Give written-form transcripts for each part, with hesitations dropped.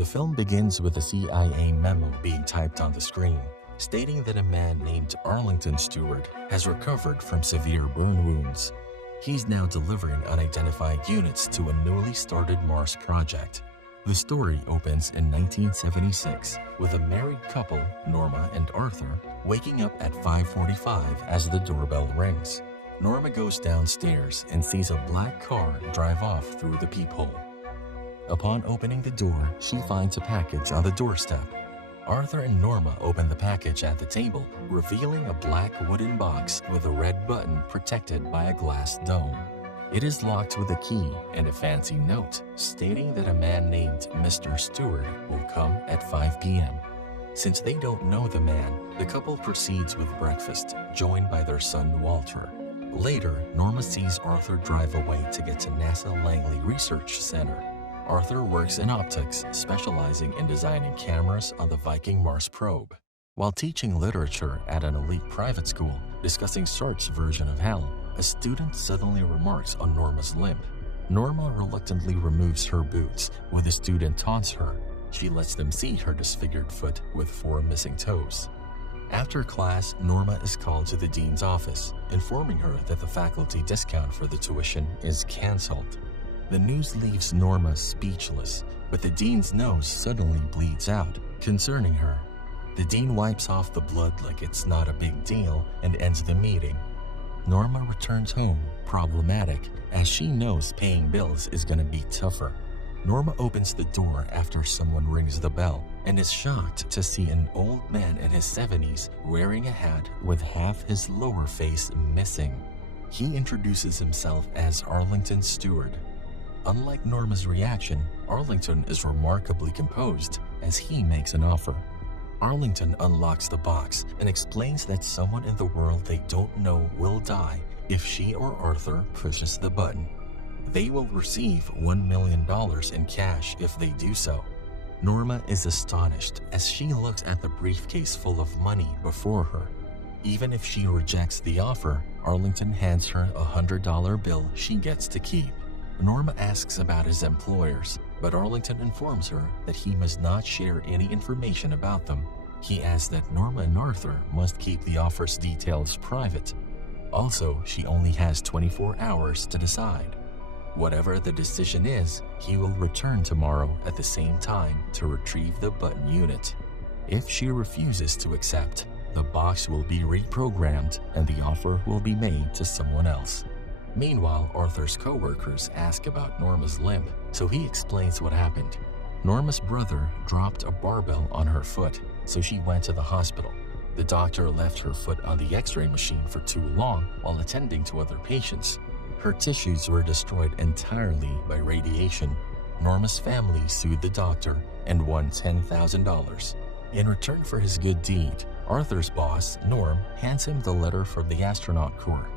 The film begins with a CIA memo being typed on the screen, stating that a man named Arlington Stewart has recovered from severe burn wounds. He's now delivering unidentified units to a newly started Mars project. The story opens in 1976 with a married couple, Norma and Arthur, waking up at 5:45 as the doorbell rings. Norma goes downstairs and sees a black car drive off through the peephole. Upon opening the door, she finds a package on the doorstep. Arthur and Norma open the package at the table, revealing a black wooden box with a red button protected by a glass dome. It is locked with a key and a fancy note stating that a man named Mr. Stewart will come at 5 p.m. Since they don't know the man, the couple proceeds with breakfast, joined by their son Walter. Later, Norma sees Arthur drive away to get to NASA Langley Research Center. Arthur works in optics, specializing in designing cameras on the Viking Mars probe. While teaching literature at an elite private school discussing Sartre's version of hell, a student suddenly remarks on Norma's limp. Norma reluctantly removes her boots when the student taunts her. She lets them see her disfigured foot with 4 missing toes. After class, Norma is called to the dean's office, informing her that the faculty discount for the tuition is canceled. The news leaves Norma speechless, but the dean's nose suddenly bleeds out, concerning her. The dean wipes off the blood like it's not a big deal and ends the meeting. Norma returns home, problematic, as she knows paying bills is gonna be tougher. Norma opens the door after someone rings the bell and is shocked to see an old man in his 70s wearing a hat with half his lower face missing. He introduces himself as Arlington Stewart. Unlike Norma's reaction, Arlington is remarkably composed as he makes an offer. Arlington unlocks the box and explains that someone in the world they don't know will die if she or Arthur pushes the button. They will receive $1 million in cash if they do so. Norma is astonished as she looks at the briefcase full of money before her. Even if she rejects the offer, Arlington hands her a $100 bill she gets to keep. Norma asks about his employers, but Arlington informs her that he must not share any information about them. He asks that Norma and Arthur must keep the offer's details private. Also, she only has 24 hours to decide. Whatever the decision is, he will return tomorrow at the same time to retrieve the button unit. If she refuses to accept, the box will be reprogrammed and the offer will be made to someone else. Meanwhile, Arthur's co-workers ask about Norma's limp, so he explains what happened. Norma's brother dropped a barbell on her foot, so she went to the hospital. The doctor left her foot on the x-ray machine for too long while attending to other patients. Her tissues were destroyed entirely by radiation. Norma's family sued the doctor and won $10,000. In return for his good deed, Arthur's boss, Norm, hands him the letter from the astronaut corps.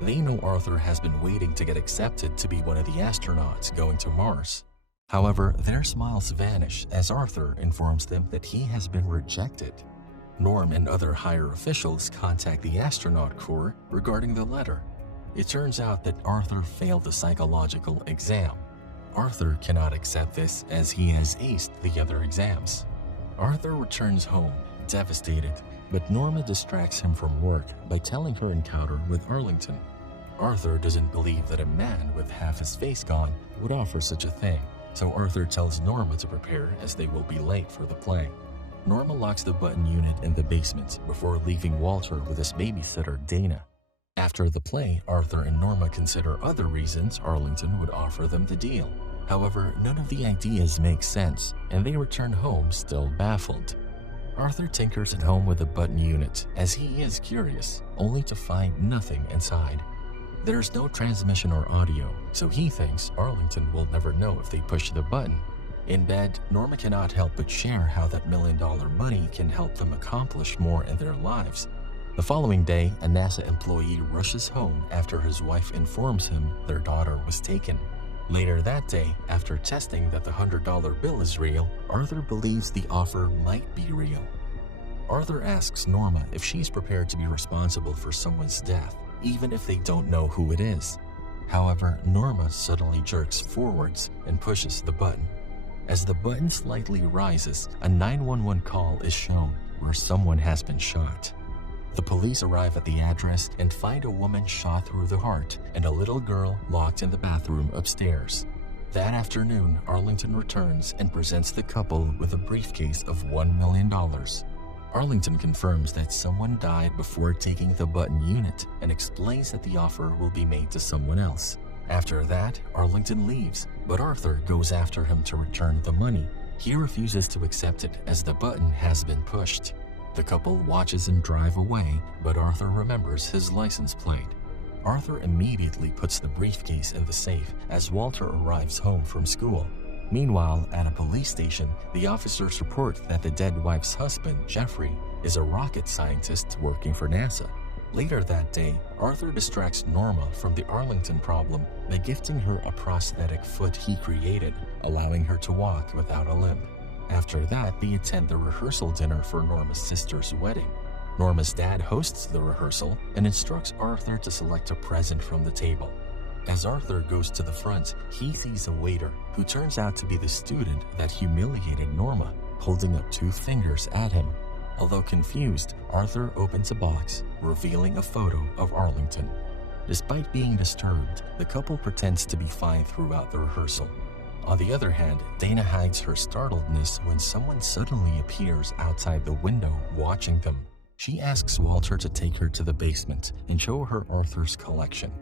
They know Arthur has been waiting to get accepted to be one of the astronauts going to Mars. However, their smiles vanish as Arthur informs them that he has been rejected. Norm and other higher officials contact the astronaut corps regarding the letter. It turns out that Arthur failed the psychological exam. Arthur cannot accept this as he has aced the other exams. Arthur returns home, devastated, but Norma distracts him from work by telling her encounter with Arlington. Arthur doesn't believe that a man with half his face gone would offer such a thing, so Arthur tells Norma to prepare as they will be late for the play. Norma locks the button unit in the basement before leaving Walter with his babysitter Dana. After the play, Arthur and Norma consider other reasons Arlington would offer them the deal. However, none of the ideas make sense, and they return home still baffled. Arthur tinkers at home with the button unit as he is curious, only to find nothing inside. There's no transmission or audio, so he thinks Arlington will never know if they push the button. In bed, Norma cannot help but share how that $1 million money can help them accomplish more in their lives. The following day, a NASA employee rushes home after his wife informs him their daughter was taken. Later that day, after testing that the $100 bill is real, Arthur believes the offer might be real. Arthur asks Norma if she's prepared to be responsible for someone's death, even if they don't know who it is. However, Norma suddenly jerks forwards and pushes the button. As the button slightly rises, a 911 call is shown where someone has been shot. The police arrive at the address and find a woman shot through the heart and a little girl locked in the bathroom upstairs. That afternoon, Arlington returns and presents the couple with a briefcase of $1 million. Arlington confirms that someone died before taking the button unit and explains that the offer will be made to someone else. After that, Arlington leaves, but Arthur goes after him to return the money. He refuses to accept it as the button has been pushed. The couple watches him drive away, but Arthur remembers his license plate. Arthur immediately puts the briefcase in the safe as Walter arrives home from school. Meanwhile, at a police station, the officers report that the dead wife's husband, Jeffrey, is a rocket scientist working for NASA. Later that day, Arthur distracts Norma from the Arlington problem by gifting her a prosthetic foot he created, allowing her to walk without a limp. After that, they attend the rehearsal dinner for Norma's sister's wedding. Norma's dad hosts the rehearsal and instructs Arthur to select a present from the table. As Arthur goes to the front, he sees a waiter who turns out to be the student that humiliated Norma, holding up 2 fingers at him. Although confused, Arthur opens a box, revealing a photo of Arlington. Despite being disturbed, the couple pretends to be fine throughout the rehearsal. On the other hand, Dana hides her startledness when someone suddenly appears outside the window watching them. She asks Walter to take her to the basement and show her Arthur's collection.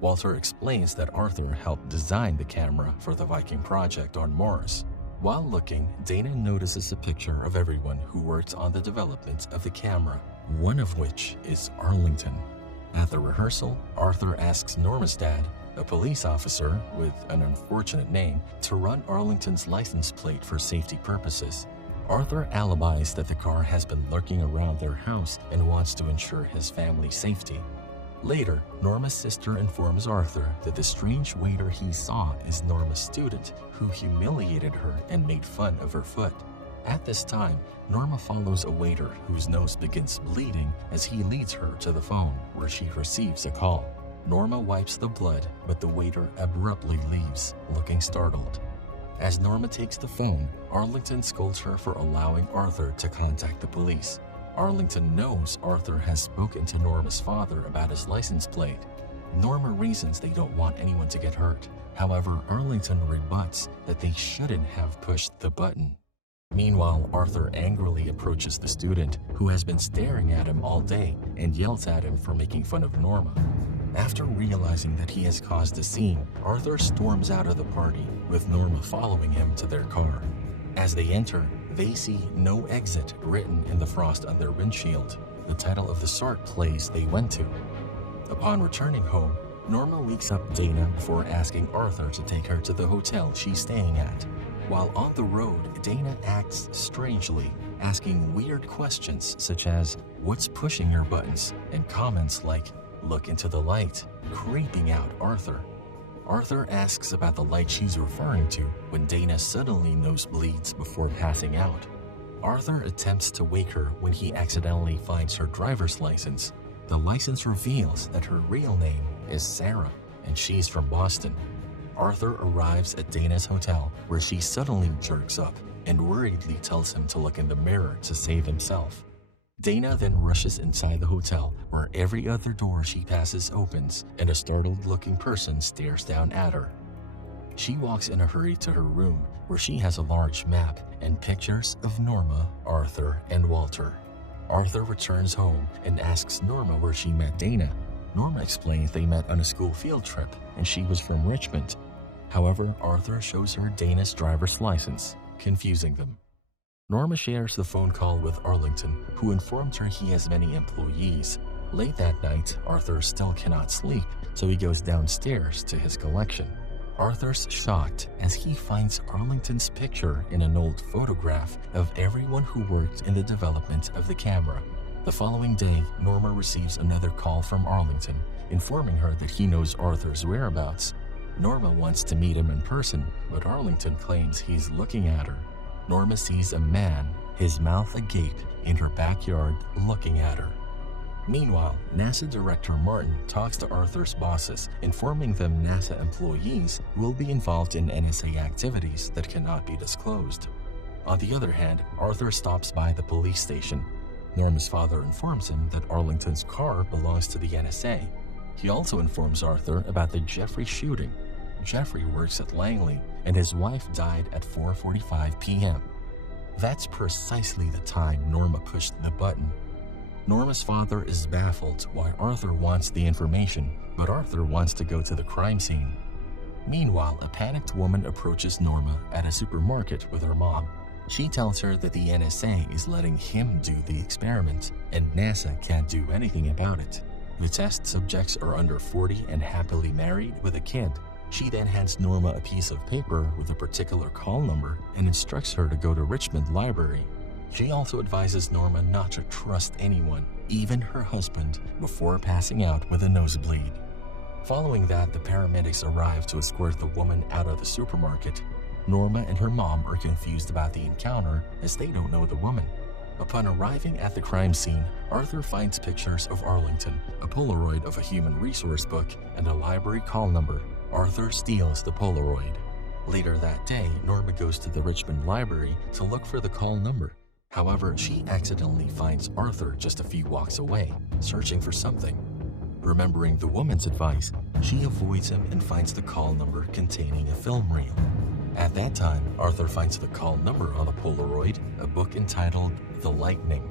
Walter explains that Arthur helped design the camera for the Viking project on Mars. While looking, Dana notices a picture of everyone who worked on the development of the camera, one of which is Arlington. At the rehearsal, Arthur asks Norma's dad, a police officer with an unfortunate name, to run Arlington's license plate for safety purposes. Arthur alibis that the car has been lurking around their house and wants to ensure his family's safety. Later, Norma's sister informs Arthur that the strange waiter he saw is Norma's student who humiliated her and made fun of her foot. At this time, Norma follows a waiter whose nose begins bleeding as he leads her to the phone where she receives a call. Norma wipes the blood, but the waiter abruptly leaves, looking startled. As Norma takes the phone, Arlington scolds her for allowing Arthur to contact the police. Arlington knows Arthur has spoken to Norma's father about his license plate. Norma reasons they don't want anyone to get hurt. However, Arlington rebuts that they shouldn't have pushed the button. Meanwhile, Arthur angrily approaches the student, who has been staring at him all day, and yells at him for making fun of Norma. After realizing that he has caused a scene, Arthur storms out of the party, with Norma following him to their car. As they enter, they see "No Exit" written in the frost on their windshield, the title of the Sark plays they went to. Upon returning home, Norma wakes up Dana before asking Arthur to take her to the hotel she's staying at. While on the road, Dana acts strangely, asking weird questions such as, "What's pushing your buttons?" and comments like, "Look into the light," creeping out Arthur. Arthur asks about the light she's referring to when Dana suddenly nosebleeds before passing out. Arthur attempts to wake her when he accidentally finds her driver's license. The license reveals that her real name is Sarah, and she's from Boston. Arthur arrives at Dana's hotel, where she suddenly jerks up and worriedly tells him to look in the mirror to save himself. Dana then rushes inside the hotel, where every other door she passes opens and a startled-looking person stares down at her. She walks in a hurry to her room, where she has a large map and pictures of Norma, Arthur, and Walter. Arthur returns home and asks Norma where she met Dana. Norma explains they met on a school field trip and she was from Richmond. However, Arthur shows her Dana's driver's license, confusing them. Norma shares the phone call with Arlington, who informs her he has many employees. Late that night, Arthur still cannot sleep, so he goes downstairs to his collection. Arthur's shocked as he finds Arlington's picture in an old photograph of everyone who worked in the development of the camera. The following day, Norma receives another call from Arlington, informing her that he knows Arthur's whereabouts. Norma wants to meet him in person, but Arlington claims he's looking at her. Norma sees a man, his mouth agape, in her backyard looking at her. Meanwhile, NASA Director Martin talks to Arthur's bosses, informing them NASA employees will be involved in NSA activities that cannot be disclosed. On the other hand, Arthur stops by the police station. Norma's father informs him that Arlington's car belongs to the NSA. He also informs Arthur about the Jeffrey shooting. Jeffrey works at Langley, and his wife died at 4:45 p.m. That's precisely the time Norma pushed the button. Norma's father is baffled why Arthur wants the information, but Arthur wants to go to the crime scene. Meanwhile, a panicked woman approaches Norma at a supermarket with her mom. She tells her that the NSA is letting him do the experiment, and NASA can't do anything about it. The test subjects are under 40 and happily married with a kid. She then hands Norma a piece of paper with a particular call number and instructs her to go to Richmond Library. She also advises Norma not to trust anyone, even her husband, before passing out with a nosebleed. Following that, the paramedics arrive to escort the woman out of the supermarket. Norma and her mom are confused about the encounter as they don't know the woman. Upon arriving at the crime scene, Arthur finds pictures of Arlington, a Polaroid of a human resource book, and a library call number. Arthur steals the Polaroid. Later that day, Norma goes to the Richmond Library to look for the call number. However, she accidentally finds Arthur just a few walks away, searching for something. Remembering the woman's advice, she avoids him and finds the call number containing a film reel. At that time, Arthur finds the call number on the Polaroid, a book entitled The Lightning.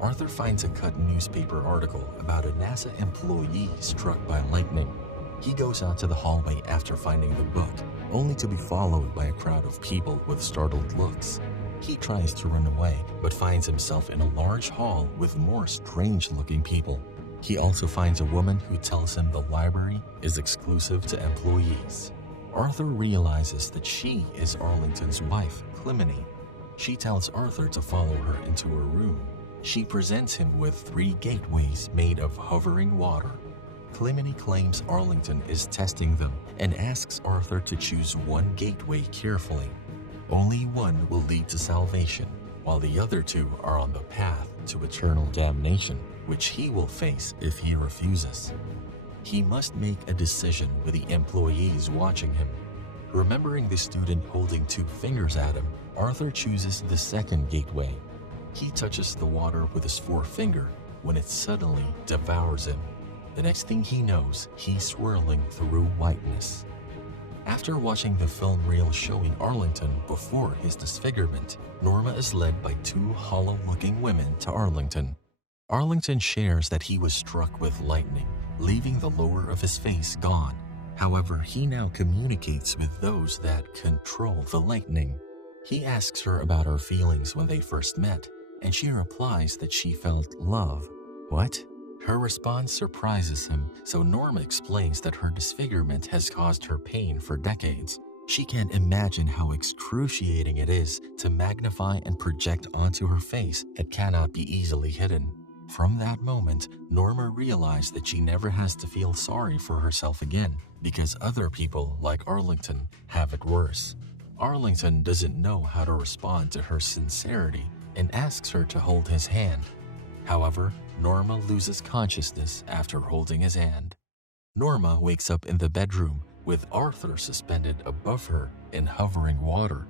Arthur finds a cut newspaper article about a NASA employee struck by lightning. He goes out to the hallway after finding the book, only to be followed by a crowd of people with startled looks. He tries to run away, but finds himself in a large hall with more strange-looking people. He also finds a woman who tells him the library is exclusive to employees. Arthur realizes that she is Arlington's wife, Clemeny. She tells Arthur to follow her into her room. She presents him with 3 gateways made of hovering water. Clemeny claims Arlington is testing them and asks Arthur to choose one gateway carefully. Only one will lead to salvation, while the other 2 are on the path to eternal damnation, which he will face if he refuses. He must make a decision with the employees watching him. Remembering the student holding 2 fingers at him, Arthur chooses the second gateway. He touches the water with his forefinger when it suddenly devours him. The next thing he knows, he's swirling through whiteness. After watching the film reel showing Arlington before his disfigurement, Norma is led by 2 hollow-looking women to Arlington. Arlington shares that he was struck with lightning, leaving the lower of his face gone. However, he now communicates with those that control the lightning. He asks her about her feelings when they first met, and she replies that she felt love. What? Her response surprises him, so Norma explains that her disfigurement has caused her pain for decades. She can't imagine how excruciating it is to magnify and project onto her face that cannot be easily hidden. From that moment, Norma realized that she never has to feel sorry for herself again, because other people like Arlington have it worse. Arlington doesn't know how to respond to her sincerity and asks her to hold his hand. However, Norma loses consciousness after holding his hand. Norma wakes up in the bedroom with Arthur suspended above her in hovering water.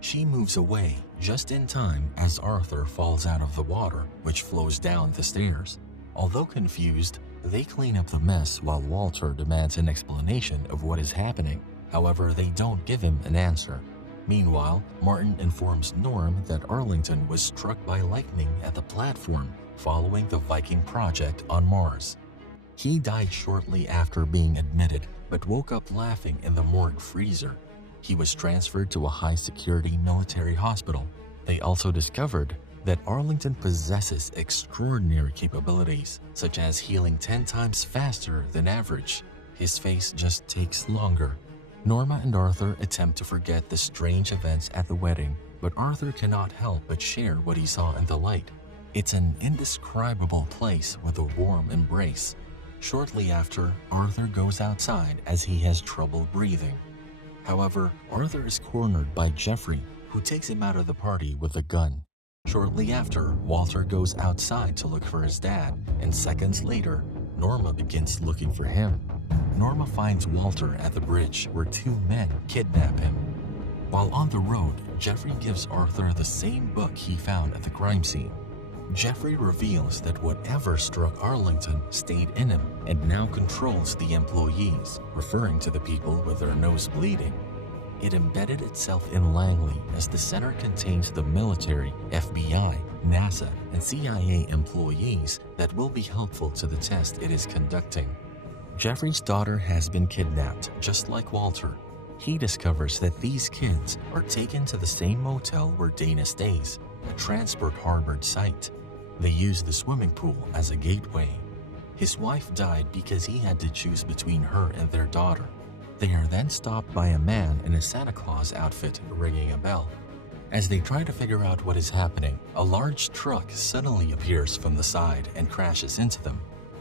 She moves away just in time as Arthur falls out of the water, which flows down the stairs. Although confused, they clean up the mess while Walter demands an explanation of what is happening. However, they don't give him an answer. Meanwhile, Martin informs Norm that Arlington was struck by lightning at the platform following the Viking project on Mars. He died shortly after being admitted, but woke up laughing in the morgue freezer. He was transferred to a high-security military hospital. They also discovered that Arlington possesses extraordinary capabilities, such as healing 10 times faster than average. His face just takes longer. Norma and Arthur attempt to forget the strange events at the wedding, but Arthur cannot help but share what he saw in the light. It's an indescribable place with a warm embrace. Shortly after, Arthur goes outside as he has trouble breathing. However, Arthur is cornered by Jeffrey, who takes him out of the party with a gun. Shortly after, Walter goes outside to look for his dad, and seconds later, Norma begins looking for him. Norma finds Walter at the bridge where two men kidnap him. While on the road, Jeffrey gives Arthur the same book he found at the crime scene. Jeffrey reveals that whatever struck Arlington stayed in him and now controls the employees, referring to the people with their nose bleeding. It embedded itself in Langley as the center contains the military, FBI, NASA, and CIA employees that will be helpful to the test it is conducting. Jeffrey's daughter has been kidnapped, just like Walter. He discovers that these kids are taken to the same motel where Dana stays, a transport harbored site. They use the swimming pool as a gateway. His wife died because he had to choose between her and their daughter. They are then stopped by a man in a Santa Claus outfit ringing a bell. As they try to figure out what is happening, a large truck suddenly appears from the side and crashes into them.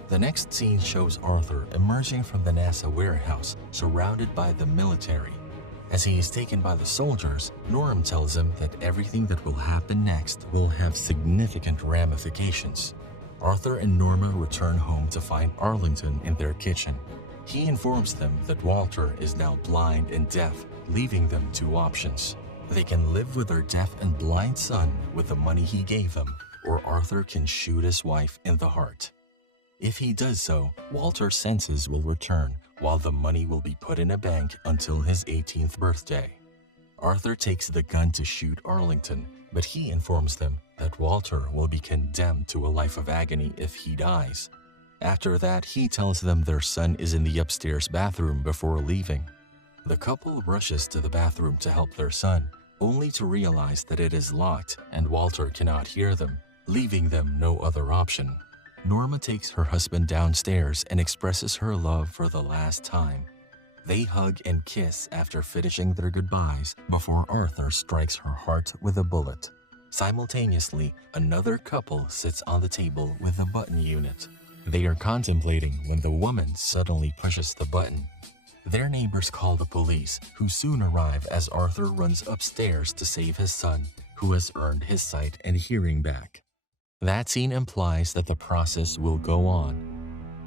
The next scene shows Arthur emerging from the NASA warehouse, surrounded by the military. As he is taken by the soldiers, Norm tells him that everything that will happen next will have significant ramifications. Arthur and Norma return home to find Arlington in their kitchen. He informs them that Walter is now blind and deaf, leaving them two options. They can live with their deaf and blind son with the money he gave them, or Arthur can shoot his wife in the heart. If he does so, Walter's senses will return, while the money will be put in a bank until his 18th birthday. Arthur takes the gun to shoot Arlington, but he informs them that Walter will be condemned to a life of agony if he dies. After that, he tells them their son is in the upstairs bathroom before leaving. The couple rushes to the bathroom to help their son, only to realize that it is locked and Walter cannot hear them, leaving them no other option. Norma takes her husband downstairs and expresses her love for the last time. They hug and kiss after finishing their goodbyes before Arthur strikes her heart with a bullet. Simultaneously, another couple sits on the table with a button unit. They are contemplating when the woman suddenly pushes the button. Their neighbors call the police, who soon arrive as Arthur runs upstairs to save his son, who has earned his sight and hearing back. That scene implies that the process will go on.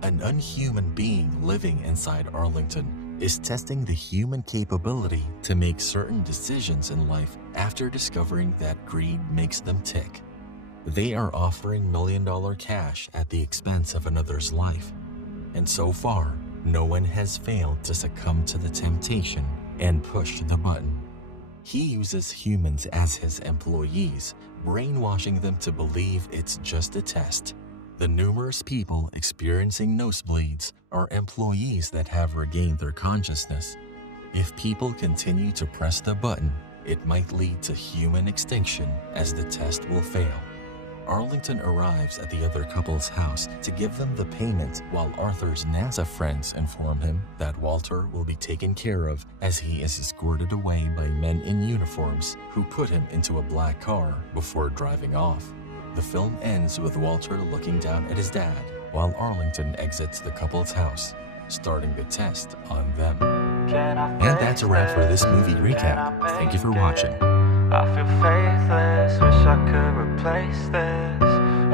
An unhuman being living inside Arlington is testing the human capability to make certain decisions in life after discovering that greed makes them tick. They are offering million-dollar cash at the expense of another's life. And so far, no one has failed to succumb to the temptation and push the button. He uses humans as his employees, brainwashing them to believe it's just a test. The numerous people experiencing nosebleeds are employees that have regained their consciousness. If people continue to press the button, it might lead to human extinction as the test will fail. Arlington arrives at the other couple's house to give them the payment, while Arthur's NASA friends inform him that Walter will be taken care of as he is escorted away by men in uniforms who put him into a black car before driving off. The film ends with Walter looking down at his dad while Arlington exits the couple's house, starting the test on them. And that's a wrap for this movie recap. Thank you for watching. I feel faithless, wish I could replace this.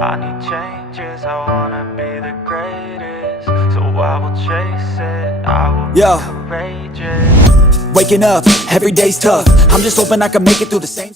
I need changes, I wanna be the greatest. So I will chase it, I will be courageous. Waking up, every day's tough. I'm just hoping I can make it through the same